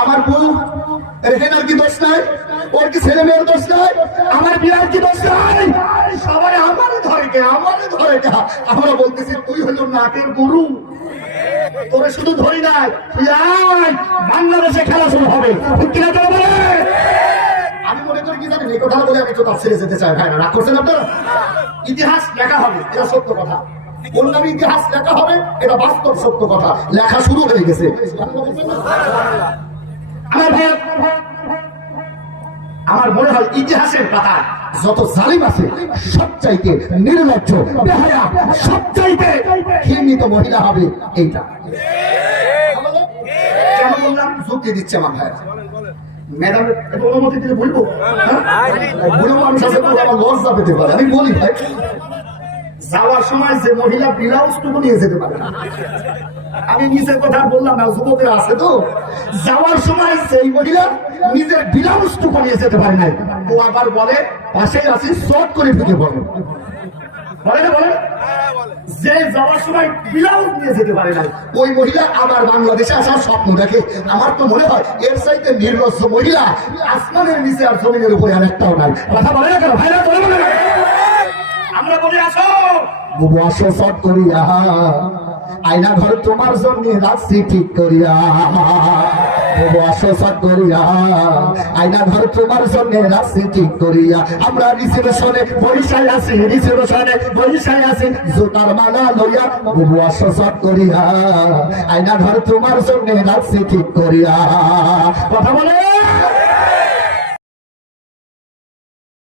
আমার বউ রেহেনার কি দোষ নাই? ওর কি ছেলে মেয়ের দোষ নাই? আমার বিয়ার কি দোষ নাই? সবাই আমারে ধরে কে, আমারে ধরে কে। আমরা বলতেছি তুই হলো নাটের গুরু, তোরে শুধু ধরি নাই, তুই আয় বাংলাদেশে খেলা শুরু হবে। ঠিক কিনা তোরা বলে? আমি মনে করি কি জানেন, এই কথা বলে আমি তো তার ছেড়ে যেতে চাই। ভাই রাগ করছেন আপনারা? ইতিহাস লেখা হবে, এটা সত্য কথা। বললাম ইতিহাস লেখা হবে, এটা বাস্তব সত্য কথা। লেখা শুরু হয়ে গেছে। আমার ভাই, আমার মনে হয় ইতিহাসের পাতায় যত জালিম আছে সবচাইতে নির্লজ্জ বেহায়া, সবচাইতে ঘৃণিত মহিলা হবে এইটা। কেন বললাম? যুক্তি দিচ্ছে আমার ভাই। ম্যাডামের অনুমতি দিলে বলবো? বুড়ো মানুষ আছে, আমার লজ্জা পেতে পারে। আমি বলি ভাই, যাওয়ার সময় যে মহিলা ব্লাউজটুকু নিয়ে যেতে পারে না, আমি নিজের কথা বললাম না, যুবকের আছে তো, যাওয়ার সময় সেই মহিলা নিজের ব্লাউজটুকু নিয়ে যেতে পারে নাই, ও আবার বলে পাশেই আছি শর্ট করে ঢুকে পড়ে। বলে না? বলে যে যাওয়ার সময় ব্লাউজ নিয়ে যেতে পারে নাই, ওই মহিলা আবার বাংলাদেশে আসার স্বপ্ন দেখে। আমার তো মনে হয় এর চাইতে নির্লজ্জ মহিলা আসমানের নিচে আর জমিনের উপরে আর একটাও নাই। কথা বলে না কেন ভাইরা? বলে বলে আমরা বলি আসো বুবু, আসো শর্ট করিয়া, আয়না ঘর তোমার জন্য রাখছি ঠিক করিয়া। বুবু আসো শর্ট করিয়া, আয়না ঘর তোমার জন্য রাখছি ঠিক করিয়া। আমরা রিসেপশনে বৈশাই আছি, রিসেপশনে বৈশাই আছি জোতার মালা লইয়া। বুবু আসো শর্ট করিয়া, আয়না ঘর তোমার জন্য রাখছি ঠিক করিয়া। কথা বলে